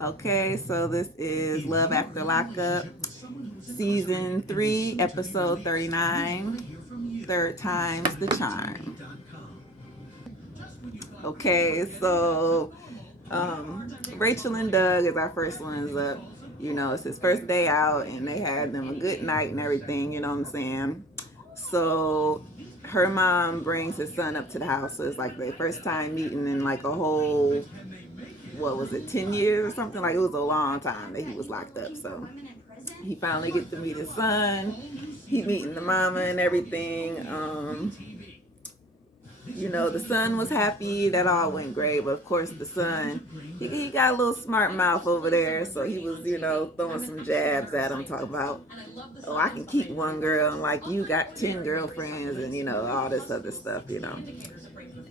Okay, so this is Love After Lockup, Season 3, Episode 39, Third Time's the Charm. Okay, so Rachel and Doug is our first ones up. You know, it's his first day out, and they had them a good night and everything, you know what I'm saying? So her mom brings his son up to the house. So it's like their first time meeting in like a whole, what was it, 10 years or something? Like it was a long time that he was locked up. So he finally gets to meet his son. He meeting the mama and everything. You know, the son was happy. That all went great. But of course, the son, he got a little smart mouth over there. So he was, you know, throwing some jabs at him, talking about, oh, I can keep one girl, and like you got 10 girlfriends, and, you know, all this other stuff, you know.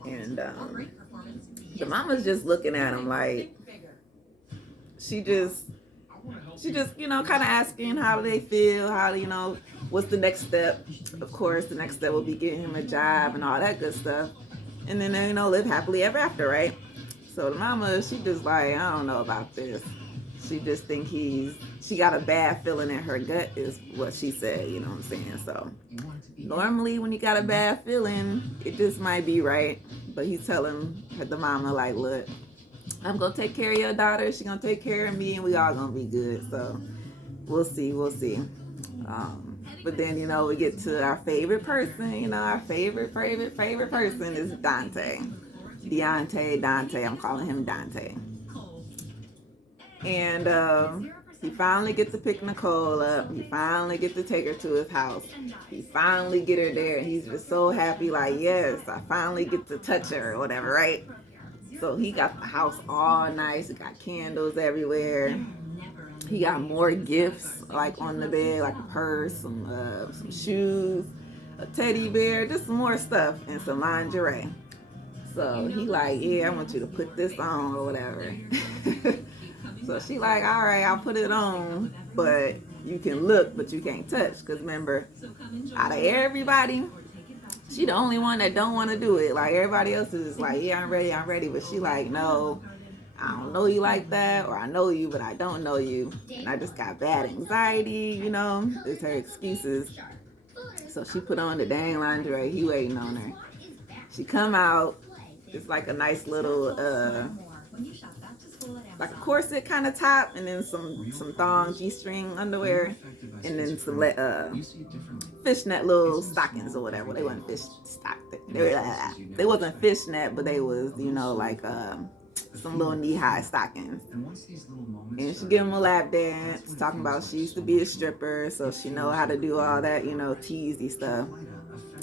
And the mama's just looking at him like, she just you know, kind of asking how do they feel, how, you know, what's the next step. Of course, the next step will be getting him a job and all that good stuff, and then, you know, live happily ever after, right? So the mama, she just like, I don't know about this. She just think she got a bad feeling in her gut is what she said, you know what I'm saying? So normally when you got a bad feeling, it just might be right. But he's telling the mama like, look, I'm gonna take care of your daughter. She's gonna take care of me, and we all gonna be good. So we'll see, we'll see. But then, you know, we get to our favorite person. You know, our favorite person is Dante. Dante. I'm calling him Dante. And he finally gets to pick Nicole up. He finally gets to take her to his house. He finally get her there. He's just so happy, like, yes, I finally get to touch her or whatever, right? So he got the house all nice. He got candles everywhere. He got more gifts like on the bed, like a purse, some shoes, a teddy bear, just some more stuff, and some lingerie. So he like, yeah, I want you to put this on or whatever. So she like, all right, I'll put it on, but you can look, but you can't touch. Because remember, out of everybody, she the only one that don't want to do it. Like everybody else is like, yeah, I'm ready. But she like, no, I don't know you like that, or I know you, but I don't know you. And I just got bad anxiety, you know. It's her excuses. So she put on the dang lingerie. He waiting on her. She come out. It's like a nice little like a corset kind of top, and then some thong G-string underwear, and then some fishnet little stockings or whatever. They wasn't fish stock. They wasn't fishnet, but they was, you know, like some little knee-high stockings. And she give him a lap dance, talking about she used to be a stripper, so she know how to do all that, you know, teasy stuff.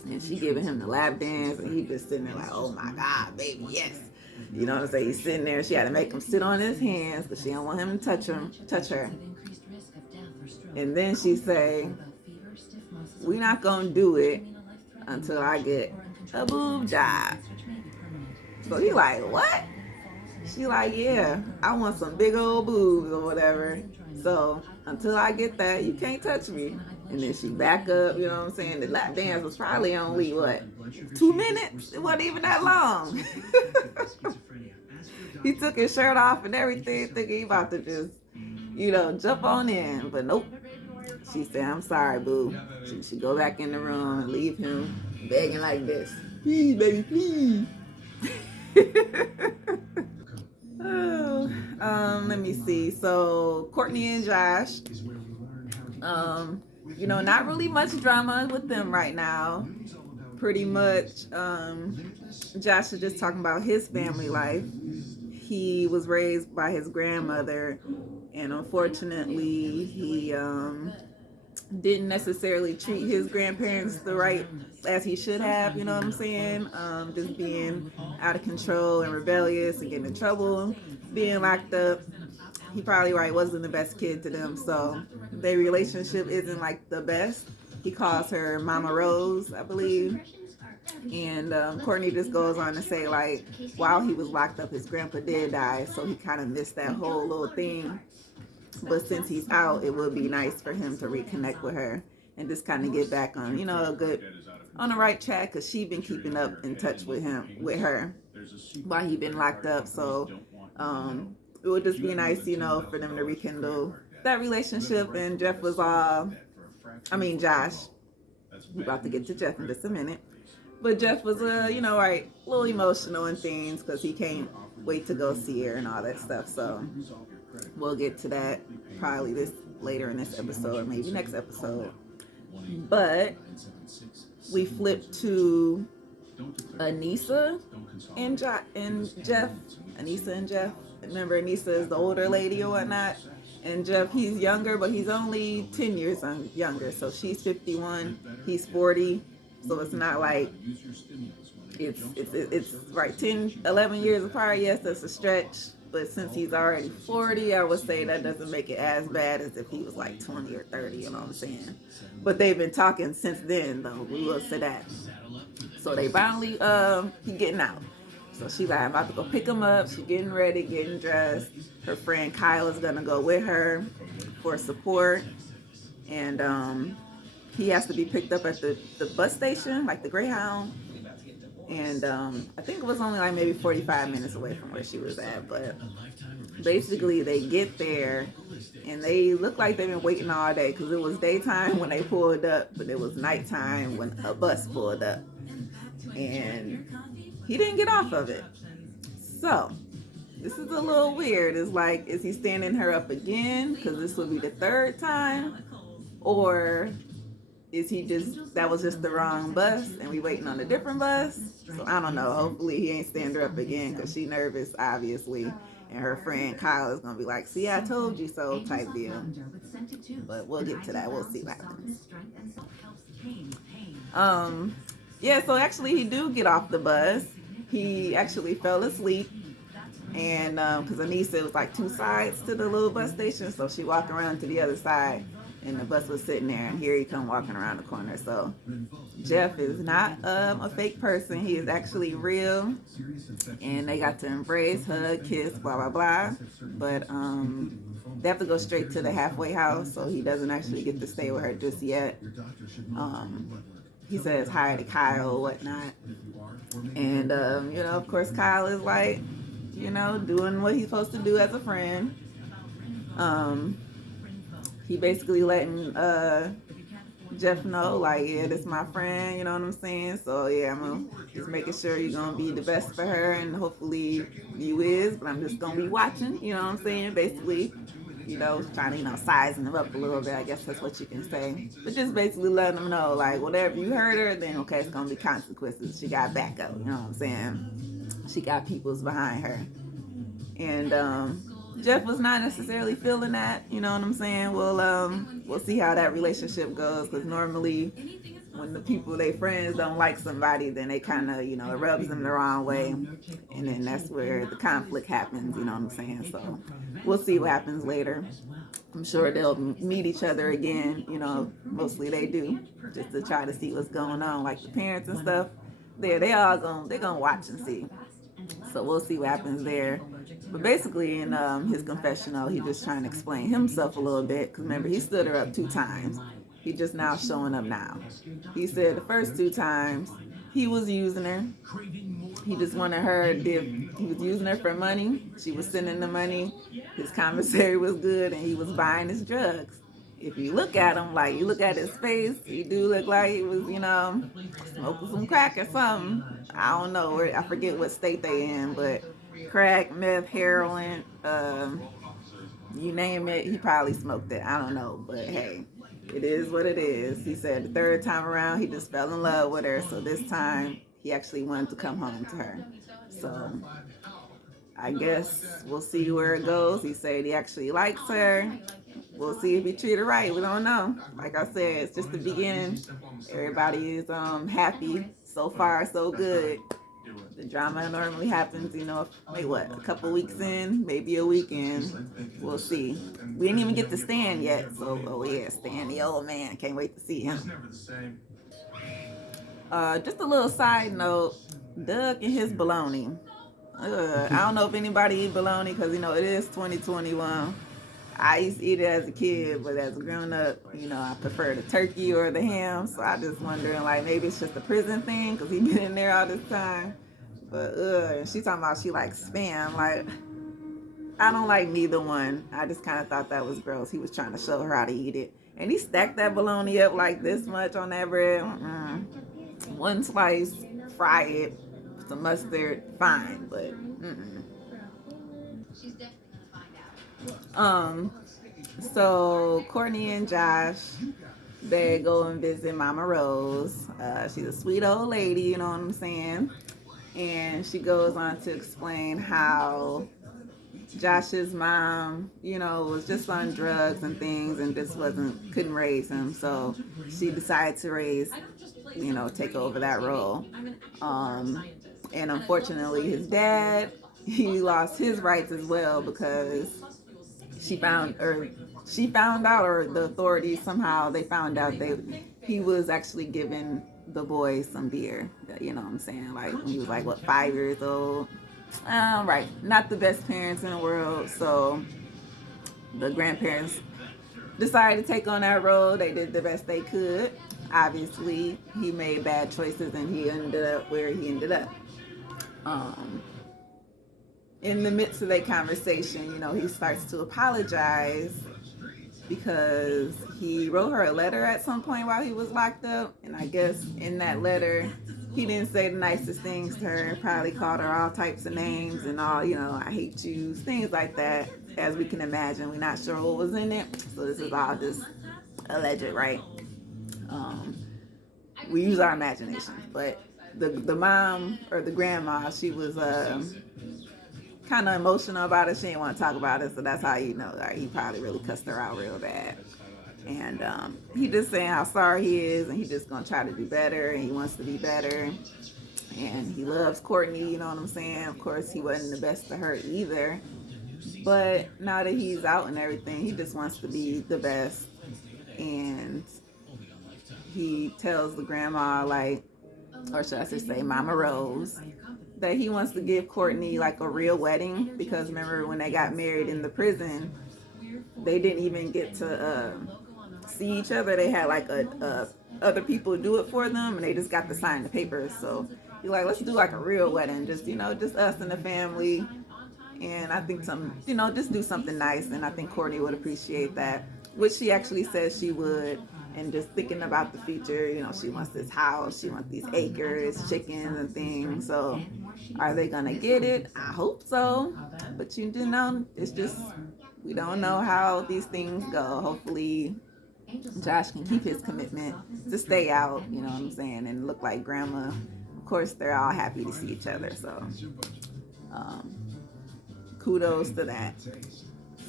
And she giving him the lap dance, and he just sitting there like, oh my God, baby, yes. You know what I'm saying? He's sitting there. She had to make him sit on his hands because she don't want him to touch her. And then she say, we not going to do it until I get a boob job. So he like, what? She like, yeah, I want some big old boobs or whatever. So until I get that, you can't touch me. And then she back up, you know what I'm saying? The lap dance was probably only, what, 2 minutes? It wasn't even that long. He took his shirt off and everything, thinking he about to just, you know, jump on in. But nope. She said, I'm sorry, boo. She go back in the room and leave him begging like this. Please, baby, please. Oh, let me see. So Courtney and Josh, you know, not really much drama with them right now. Pretty much, Josh is just talking about his family life. He was raised by his grandmother, and unfortunately, he didn't necessarily treat his grandparents the right as he should have, you know what I'm saying? Just being out of control and rebellious and getting in trouble, being locked up. He probably wasn't the best kid to them, so their relationship isn't like the best. He calls her Mama Rose, I believe. And Courtney just goes on to say, like, while he was locked up, his grandpa did die, so he kind of missed that whole little thing. But since he's out, it would be nice for him to reconnect with her and just kind of get back on, you know, on the right track, because she been keeping up in touch with her while he been locked up. So it would just be nice, you know, for them to rekindle that relationship. And Jeff was Josh. We're about to get to Jeff in just a minute. But Jeff was, you know, right, a little emotional and things because he can't wait to go see her and all that stuff. So we'll get to that probably this later in this episode or maybe next episode. But we flip to Anissa and Jeff. Anissa and Jeff. Remember, Anissa is the older lady or whatnot. And Jeff, he's younger, but he's only 10 years younger. So she's 51, he's 40. So it's not like it's right 10, 11 years apart. Yes, that's a stretch. But since he's already 40, I would say that doesn't make it as bad as if he was like 20 or 30, you know what I'm saying? But they've been talking since then, though. We will say that. So they finally, he getting out. So she's like, I'm about to go pick him up. She's getting ready, getting dressed. Her friend Kyle is going to go with her for support. And he has to be picked up at the bus station, like the Greyhound. And I think it was only like maybe 45 minutes away from where she was at. But basically they get there and they look like they've been waiting all day because it was daytime when they pulled up, but it was nighttime when a bus pulled up. And he didn't get off of it. So this is a little weird. It's like, is he standing her up again? Because this will be the third time. Or is he that was just the wrong bus and we waiting on a different bus? So I don't know. Hopefully he ain't stand her up again because she nervous, obviously. And her friend Kyle is going to be like, see, I told you so type deal. But we'll get to that. We'll see what happens. Yeah, so actually he do get off the bus. He actually fell asleep. And because Anissa, it was like two sides to the little bus station. So she walked around to the other side. And the bus was sitting there, and here he come walking around the corner. So Jeff is not a fake person. He is actually real. And they got to embrace, hug, kiss, blah, blah, blah. But they have to go straight to the halfway house, so he doesn't actually get to stay with her just yet. He says hi to Kyle, whatnot. And, you know, of course, Kyle is like, you know, doing what he's supposed to do as a friend. He basically letting Jeff know, like, yeah, this is my friend, you know what I'm saying? So, yeah, I'm just making sure you're going to be the best for her, and hopefully you is, but I'm just going to be watching, you know what I'm saying? Basically, you know, trying to, you know, sizing them up a little bit, I guess that's what you can say. But just basically letting them know, like, whatever you hurt her, then, okay, it's going to be consequences. She got backup, you know what I'm saying? She got people's behind her. And, Jeff was not necessarily feeling that, you know what I'm saying? We'll see how that relationship goes, because normally when the people, they friends, don't like somebody, then they kind of, you know, it rubs them the wrong way, and then that's where the conflict happens, you know what I'm saying? So we'll see what happens later. I'm sure they'll meet each other again, you know, mostly they do, just to try to see what's going on, like the parents and stuff. They're gonna watch and see. So we'll see what happens there. But basically, in his confessional, he's just trying to explain himself a little bit. Because remember, he stood her up 2 times. He's just now showing up now. He said the first 2 times, he was using her. He just wanted her, he was using her for money. She was sending the money. His commissary was good, and he was buying his drugs. If you look at him, like you look at his face, he do look like he was, you know, smoking some crack or something. I don't know, I forget what state they in, but crack, meth, heroin, you name it, he probably smoked it. I don't know, but hey, it is what it is. He said the 3rd time around, he just fell in love with her. So this time, he actually wanted to come home to her. So I guess we'll see where it goes. He said he actually likes her. We'll see if he treated her right. We don't know. Like I said, it's just the beginning. Everybody is happy. So far, so good. The drama normally happens, you know, maybe a couple weeks in, maybe a weekend. We'll see. We didn't even get to Stan yet. So, oh yeah, Stan, the old man. Can't wait to see him. Just a little side note. Doug and his bologna. I don't know if anybody eat bologna because, you know, it is 2021. I used to eat it as a kid, but as a grown up, you know, I prefer the turkey or the ham. So I just wondering, like, maybe it's just a prison thing because he been in there all this time. But and she talking about she likes Spam. Like, I don't like neither one. I just kind of thought that was gross. He was trying to show her how to eat it. And he stacked that bologna up like this much on that bread. One slice, fry it, some mustard, fine, but um. So Courtney and Josh, they go and visit Mama Rose. She's a sweet old lady, you know what I'm saying? And she goes on to explain how Josh's mom, was just on drugs and things and just couldn't raise him. So she decided to take over that role. And unfortunately, his dad, he lost his rights as well because she found out, or the authorities somehow, they found out he was actually giving the boys some beer. You know what I'm saying? Like when he was like, what, 5 years old? Right. Not the best parents in the world. So the grandparents decided to take on that role. They did the best they could. Obviously, he made bad choices and he ended up where he ended up. In the midst of that conversation, he starts to apologize because he wrote her a letter at some point while he was locked up. And I guess in that letter, he didn't say the nicest things to her, probably called her all types of names and all, I hate you, things like that. As we can imagine, we're not sure what was in it. So this is all just alleged, right? We use our imagination. But the mom or the grandma, she was kind of emotional about it. She didn't want to talk about it. So that's how you know, like, he probably really cussed her out real bad. And he just saying how sorry he is, and he just gonna try to do better, and he wants to be better, and he loves Courtney, you know what I'm saying? Of course, he wasn't the best to her either, but now that he's out and everything, he just wants to be the best. And he tells the grandma, like, or should I just say Mama Rose, that he wants to give Courtney like a real wedding, because remember when they got married in the prison, they didn't even get to see each other. They had like other people do it for them, and they just got to sign the papers. So he's like, let's do like a real wedding, just just us and the family. And I think just do something nice. And I think Courtney would appreciate that, which she actually says she would. And just thinking about the future, she wants this house, she wants these acres, chickens and things. So are they gonna get it? I hope so. But it's just, we don't know how these things go. Hopefully Josh can keep his commitment to stay out, you know what I'm saying, and look like grandma. Of course, they're all happy to see each other. So kudos to that.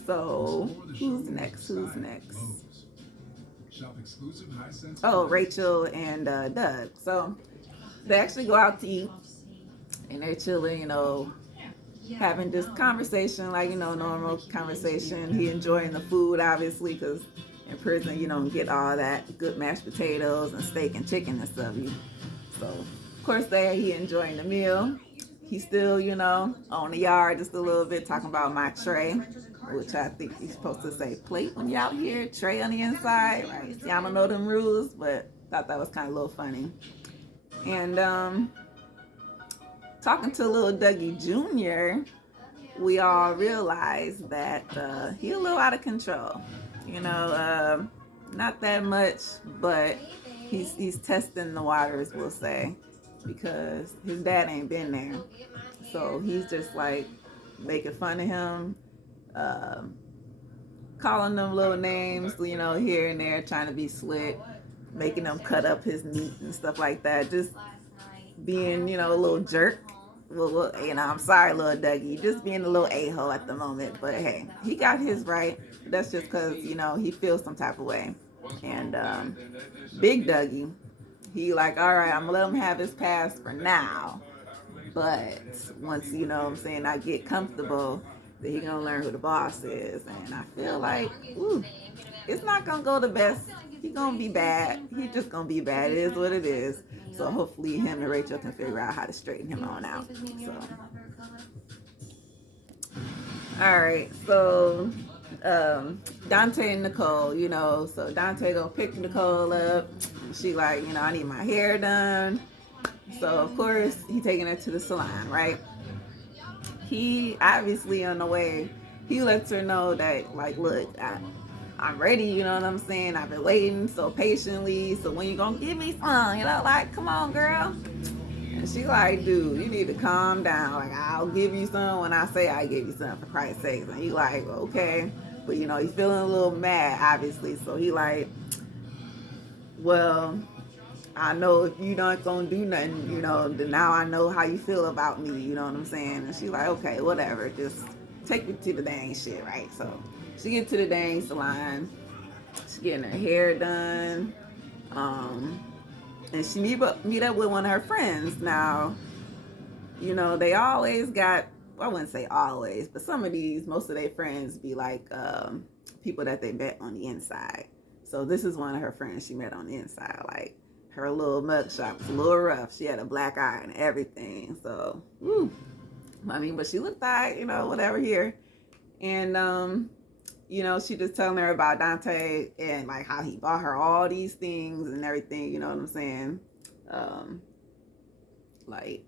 So who's next? Oh, Rachel and Doug. So they actually go out to eat, and they're chilling, having this conversation, like, normal conversation. He enjoying the food, obviously, because in prison you don't get all that good mashed potatoes and steak and chicken and stuff. So of course he enjoying the meal. He's still, on the yard just a little bit, talking about my tray, which I think he's supposed to say plate when you're out here, tray on the inside, right? See, I don't know them rules, but thought that was kind of a little funny. And talking to little Dougie Jr., we all realized that he a little out of control. Not that much, but he's testing the waters, we'll say, because his dad ain't been there. So he's just like making fun of him, calling them little names, here and there, trying to be slick, making them cut up his meat and stuff like that. Just being, a little jerk. Well, I'm sorry, little Dougie, just being a little a-hole at the moment. But hey, he got his right. That's just because, he feels some type of way. And Big Dougie, he like, all right, I'm gonna let him have his pass for now. But once, I get comfortable, then he gonna learn who the boss is. And I feel like, it's not gonna go the best. He gonna be bad. He just gonna be bad. It is what it is. So hopefully him and Rachel can figure out how to straighten him on out. So, all right. So Dante and Nicole, so Dante gonna pick Nicole up. She like, I need my hair done. So of course he taking her to the salon, right? He obviously on the way he lets her know that, like, look, I'm ready, you know what I'm saying? I've been waiting so patiently. So when you gonna give me some, you know, like, come on, girl. And she like, dude, you need to calm down. Like, I'll give you some when I say I give you some, for Christ's sake. And he like, okay. But, you know, he's feeling a little mad, obviously. So he like, well, I know if you not gonna do nothing, you know, then now I know how you feel about me, you know what I'm saying? And she like, okay, whatever, just take me to the dang shit, right? So she get to the dang salon, she getting her hair done, um, and she meet up with one of her friends. Now, you know, they always got, well, I wouldn't say always, but some of these, most of their friends be like people that they met on the inside. So this is one of her friends she met on the inside. Like, her little mugshot was a little rough. She had a black eye and everything. So, woo. I mean, but she looked like, you know, whatever here. And, you know, she just telling her about Dante and like how he bought her all these things and everything, you know what I'm saying? Like,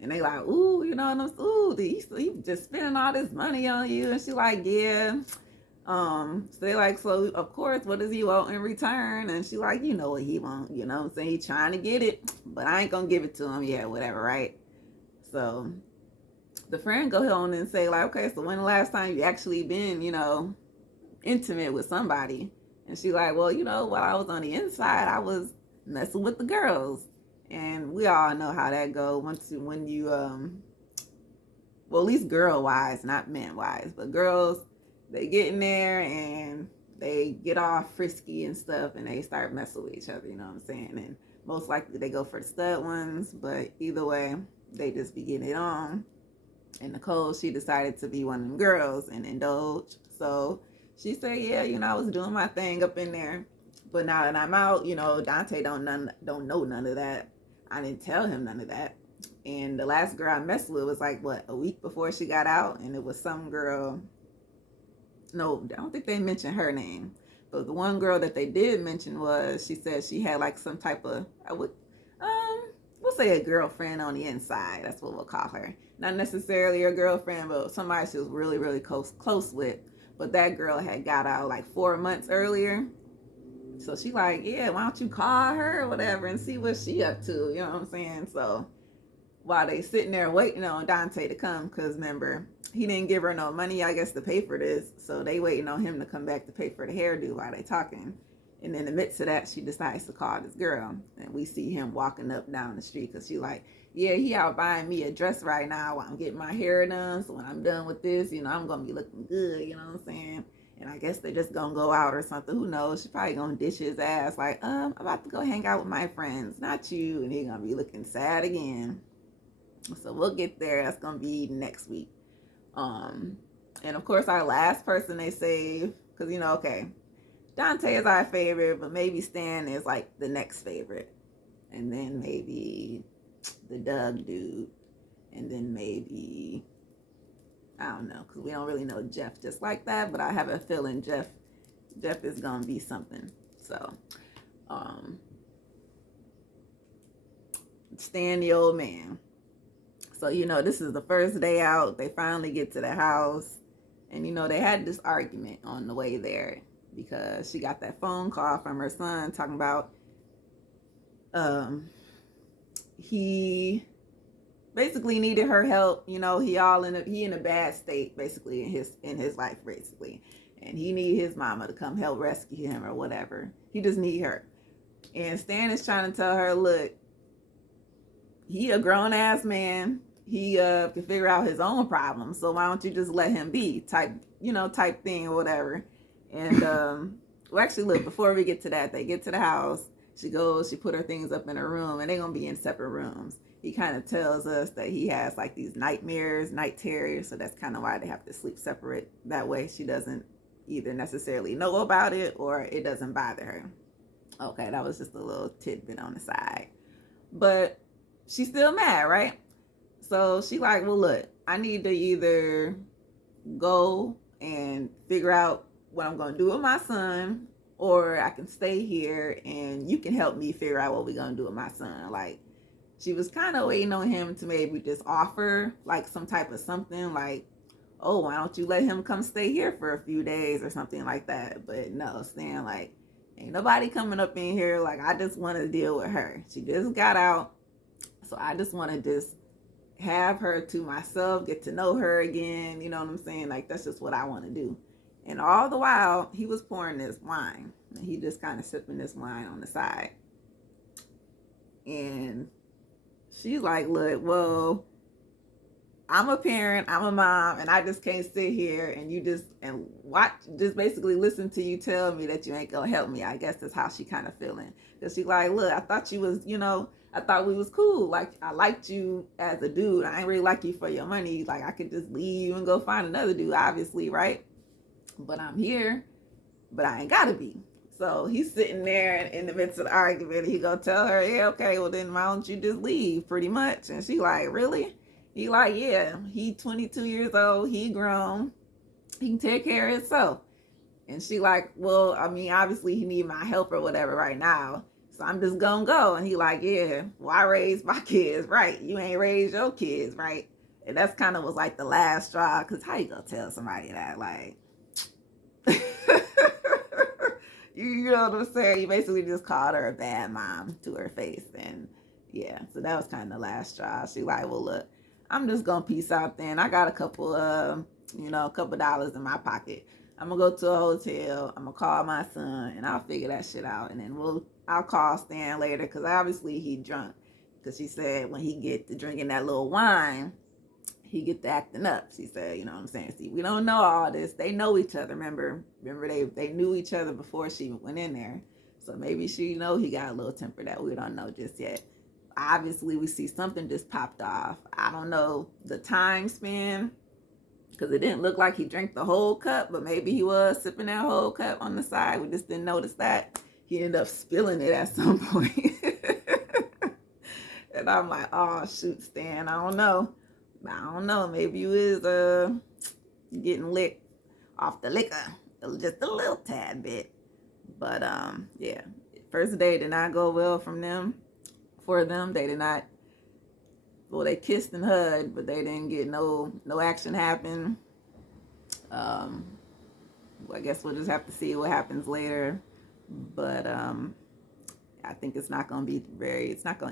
and they like, ooh, you know, and I'm, ooh, he just spending all this money on you. And she like, yeah. So they like, so of course, what does he want in return? And she like, you know what he want, you know what I'm saying? He trying to get it, but I ain't gonna give it to him yet, whatever, right? So the friend go on and say like, okay, so when the last time you actually been, you know, intimate with somebody? And she like, well, you know, while I was on the inside, I was messing with the girls. And we all know how that go when you well, at least girl wise, not men wise, but girls, they get in there and they get all frisky and stuff and they start messing with each other, you know what I'm saying? And most likely they go for the stud ones, but either way, they just be getting it on. And Nicole, she decided to be one of them girls and indulge. So she said, yeah, you know, I was doing my thing up in there. But now that I'm out, you know, Dante don't know none of that. I didn't tell him none of that. And the last girl I messed with was like, what, a week before she got out? And it was some girl. No, I don't think they mentioned her name. But the one girl that they did mention was, she said she had like some type of, we'll say a girlfriend on the inside. That's what we'll call her. Not necessarily a girlfriend, but somebody she was really, really close with. But that girl had got out like 4 months earlier. So she like, yeah, why don't you call her or whatever and see what she up to, you know what I'm saying? So while they sitting there waiting on Dante to come, because remember, he didn't give her no money, I guess, to pay for this. So they waiting on him to come back to pay for the hairdo while they talking. And in the midst of that, she decides to call this girl. And we see him walking up down the street because she like, yeah, he out buying me a dress right now while I'm getting my hair done. So when I'm done with this, you know, I'm going to be looking good, you know what I'm saying? And I guess they're just going to go out or something. Who knows? She probably going to dish his ass like, I'm about to go hang out with my friends, not you. And he going to be looking sad again. So we'll get there. That's going to be next week. And of course, our last person they save, because, you know, okay, Dante is our favorite, but maybe Stan is like the next favorite. And then maybe the Doug dude. And then maybe, I don't know, because we don't really know Jeff just like that, but I have a feeling Jeff is going to be something. So, Stan the old man. So, you know, this is the first day out. They finally get to the house. And, you know, they had this argument on the way there because she got that phone call from her son talking about he basically needed her help. You know, he in a bad state, basically, in his life, basically. And he need his mama to come help rescue him or whatever. He just need her. And Stan is trying to tell her, look, he a grown-ass man. He can figure out his own problems. So why don't you just let him be type thing or whatever. And, well, actually, look, before we get to that, they get to the house. She put her things up in her room, and they're going to be in separate rooms. He kind of tells us that he has like these nightmares, night terrors. So that's kind of why they have to sleep separate. That way she doesn't either necessarily know about it or it doesn't bother her. Okay, that was just a little tidbit on the side. But she's still mad, right? So she like, well, look, I need to either go and figure out what I'm going to do with my son, or I can stay here and you can help me figure out what we're going to do with my son. Like, she was kind of waiting on him to maybe just offer like some type of something like, oh, why don't you let him come stay here for a few days or something like that. But no, Stan, like, ain't nobody coming up in here. Like, I just want to deal with her. She just got out. So I just want to just have her to myself, get to know her again. You know what I'm saying? Like, that's just what I want to do. And all the while, he was pouring this wine. And he just kind of sipping this wine on the side. And she's like, look, well, I'm a parent, I'm a mom, and I just can't sit here and you just basically listen to you tell me that you ain't gonna help me. I guess that's how she kind of feeling. Because she's like, look, I thought you was, I thought we was cool. Like, I liked you as a dude. I ain't really like you for your money. Like, I could just leave you and go find another dude, obviously, right? But I'm here, but I ain't gotta be. So he's sitting there in the midst of the argument, and he gonna tell her, yeah, okay, well then why don't you just leave, pretty much? And she like, really? He like, yeah, he 22 years old, he grown, he can take care of himself. And she like, well, I mean, obviously he need my help or whatever right now, so I'm just gonna go. And he like, yeah, well, I raised my kids, right? You ain't raised your kids, right? And that's kind of was like the last straw, because how you gonna tell somebody that, like, you know what I'm saying? You basically just called her a bad mom to her face. And yeah, so that was kind of the last straw. She like, well, look, I'm just gonna peace out then. I got a couple dollars in my pocket. I'm gonna go to a hotel. I'm gonna call my son and I'll figure that shit out. And then I'll call Stan later, because obviously he drunk. Because she said when he get to drinking that little wine, he get to acting up. She said, you know what I'm saying? See, we don't know all this. They know each other. Remember they knew each other before she went in there. So maybe she he got a little temper that we don't know just yet. Obviously, we see something just popped off. I don't know the time span, because it didn't look like he drank the whole cup, but maybe he was sipping that whole cup on the side. We just didn't notice that. He ended up spilling it at some point. And I'm like, oh, shoot, Stan, I don't know. Maybe you is getting licked off the liquor just a little tad bit. But yeah, first day did not go well for them. They did not. Well, they kissed and hugged, but they didn't get no action happen. I guess we'll just have to see what happens later. But I think it's not going to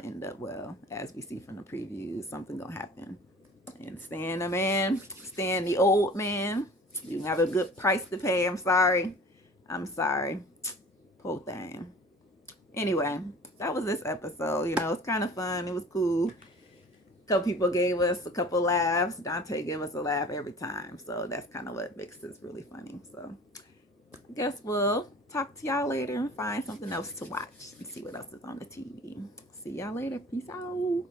end up well, as we see from the previews. Something going to happen. And Stan the old man, you have a good price to pay. I'm sorry. Poor thing. Anyway, that was this episode. It's kind of fun. It was cool. A couple people gave us a couple laughs. Dante gave us a laugh every time. So that's kind of what makes this really funny. So I guess we'll talk to y'all later and find something else to watch and see what else is on the TV. See y'all later. Peace out.